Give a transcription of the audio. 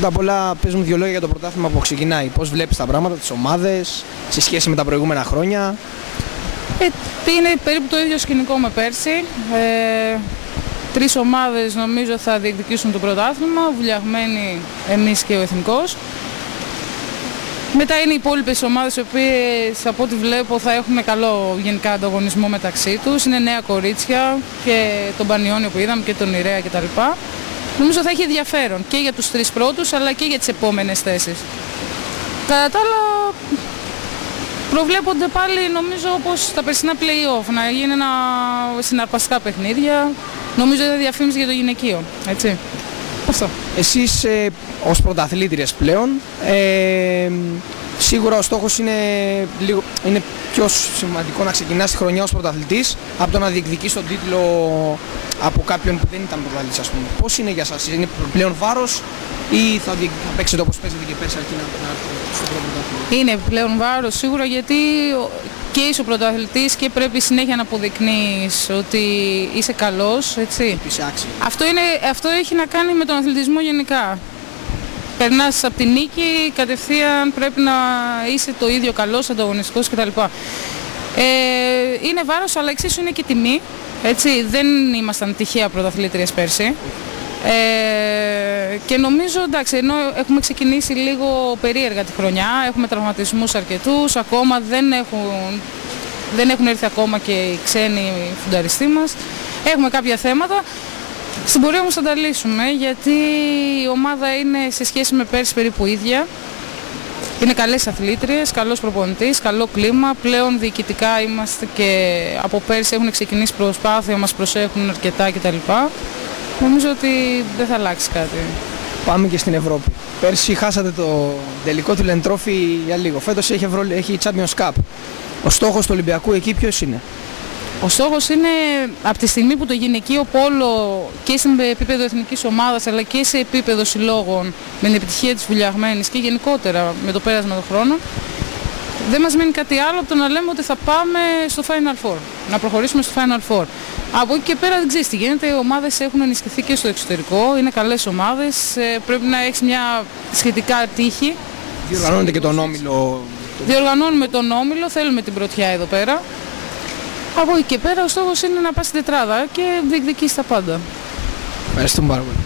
Πρώτα απ' όλα παίζουν δύο λόγια για το πρωτάθλημα που ξεκινάει. Πώς βλέπεις τα πράγματα, τις ομάδες, σε σχέση με τα προηγούμενα χρόνια? Είναι περίπου το ίδιο σκηνικό με πέρσι. Τρεις ομάδες νομίζω θα διεκδικήσουν το πρωτάθλημα, Βουλιαγμένοι, εμείς και ο Εθνικός. Μετά είναι οι υπόλοιπες ομάδες, οι οποίες από ό,τι βλέπω θα έχουν καλό γενικά ανταγωνισμό μεταξύ τους. Είναι νέα κορίτσια και τον Πανιόνιο που είδαμε και τον Ιρέα κτλ. Νομίζω θα έχει ενδιαφέρον και για τους τρεις πρώτους αλλά και για τις επόμενες θέσεις. Κατά τα άλλα προβλέπονται πάλι νομίζω όπως τα περσινά play-off, να γίνει συναρπαστικά παιχνίδια. Νομίζω είναι διαφήμιση για το γυναικείο, έτσι. Αυτό. Εσείς ως πρωταθλήτριες πλέον, σίγουρα ο στόχος είναι πιο σημαντικό να ξεκινάς τη χρονιά ως πρωταθλητής από το να διεκδικείς τον τίτλο από κάποιον που δεν ήταν πρωταθλητής, ας πούμε. Πώς είναι για σας, είναι πλέον βάρος ή θα παίξετε όπως παίζετε και πέρσι αρκεί να στο πρώτο πρωτάθλημα? Είναι πλέον βάρος σίγουρα, γιατί και είσαι ο πρωταθλητής και πρέπει συνέχεια να αποδεικνύεις ότι είσαι καλός, έτσι. Είσαι άξιο. Αυτό έχει να κάνει με τον αθλητισμό γενικά. Περνάς από τη νίκη, κατευθείαν πρέπει να είσαι το ίδιο καλός, ανταγωνιστικός κτλ. Είναι βάρος, αλλά εξίσου είναι και τιμή. Έτσι, δεν ήμασταν τυχαία πρωταθλήτριες πέρσι. Και νομίζω, εντάξει, ενώ έχουμε ξεκινήσει λίγο περίεργα τη χρονιά, έχουμε τραυματισμούς αρκετούς, ακόμα δεν έχουν έρθει ακόμα και οι ξένοι φουνταριστοί μας. Έχουμε κάποια θέματα. Στην πορεία όμως θα τα λύσουμε, γιατί η ομάδα είναι σε σχέση με πέρσι περίπου ίδια. Είναι καλές αθλήτριες, καλός προπονητής, καλό κλίμα. Πλέον διοικητικά είμαστε και από πέρσι έχουν ξεκινήσει προσπάθεια, μας προσέχουν αρκετά κτλ. Νομίζω ότι δεν θα αλλάξει κάτι. Πάμε και στην Ευρώπη. Πέρσι χάσατε το τελικό του Λεντρόφι για λίγο. Φέτος έχει Champions Cup. Ο στόχος του Ολυμπιακού εκεί ποιος είναι? Ο στόχος είναι από τη στιγμή που το γυναικείο πόλο και σε επίπεδο εθνικής ομάδας αλλά και σε επίπεδο συλλόγων με την επιτυχία της Βουλιαγμένης και γενικότερα με το πέρασμα των χρόνων, δεν μας μένει κάτι άλλο από το να λέμε ότι θα πάμε στο Final Four, να προχωρήσουμε στο Final Four. Από εκεί και πέρα δεν ξέρεις τι γίνεται, οι ομάδες έχουν ενισχυθεί και στο εξωτερικό, είναι καλές ομάδες, πρέπει να έχεις μια σχετικά τύχη. Διοργανώνετε και τον όμιλο? Διοργανώνουμε τον όμιλο, θέλουμε την πρωτιά εδώ πέρα. Από εκεί και πέρα ο στόχος είναι να πας στην τετράδα και διεκδικείς τα πάντα. Ευχαριστούμε πάρα πολύ.